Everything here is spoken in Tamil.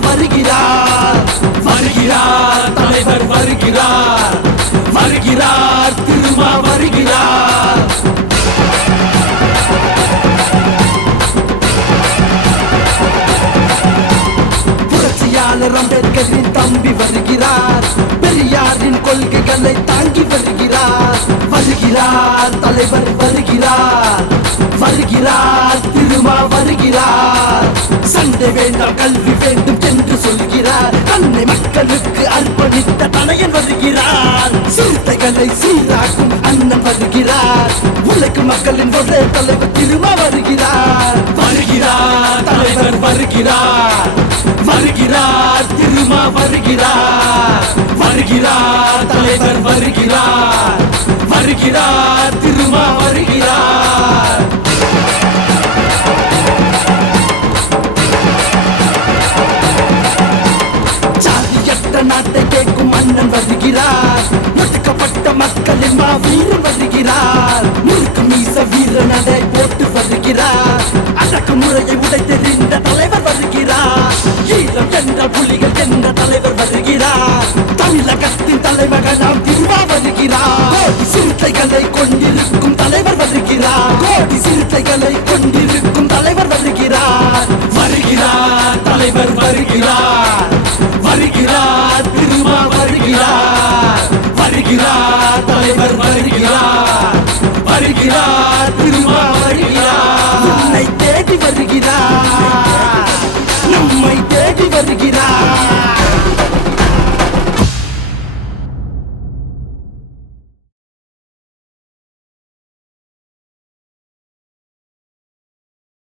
வருகிறார். வருகிறார் தலைவர் வருகிறார். வருகிறார் திருமா வருகிறார். புரட்சியாளர் அம்பேத்கரின் தம்பி வருகிறார். பெரியாரின் கொள்கைகளை தாங்கி வருகிறார். வருகிறார் தலைவர் வருகிறார். வருகிறார் திருமா வருகிறார். சண்டை வேண்டாம் கல்வி வேண்டும் என்று சொல்கிறார். தன்னை மக்களுக்கு அர்ப்பணித்த தலையன் வருகிறார். சிறுத்தைகளை சீராக்கும் அண்ணன் வருகிறார். உலக மக்களின் ஒரே தலைவர் திருமா வருகிறார். வருகிறார் தலைவர் வருகிறார். வருகிறார் திருமா வருகிறார். வருகிறார் தலைவர் வருகிறார். வருகிறார் திருமா வருகிறார். ஜாதியற்ற நாட்டை கேட்கும் அண்ணன் வருகிறார். ஒடுக்கப்பட்ட மக்களின் மாவீரன் வருகிறார். முறுக்கு மீச வீர நடை போட்டு வருகிறார். அடக்குமுறையை உடைத்தெறிந்த தலைவர் வருகிறார். ஈழம் என்ற புலிகள் என்ற தலைவர் வருகிறார். தமிழகத்தின் தலைமகனாம் திருமா வருகிறார். கோடி சிறுத்தைகளை கொண்டிருக்கும் தலைவர் வருகிறார். கோடி சிறுத்தைகளை கொண்டிருக்கும் தலைவர் வருகிறார். வருகிறார் தலைவர் வருகிறார். வருகிறார் திருமா வருகிறார். வருகிறார் தலைவர் வருகிறார். வருகிறார் திருமா வருகிறார். உன்னை தேடி வருகிறார். நம்மை தேடி வருகிறார்.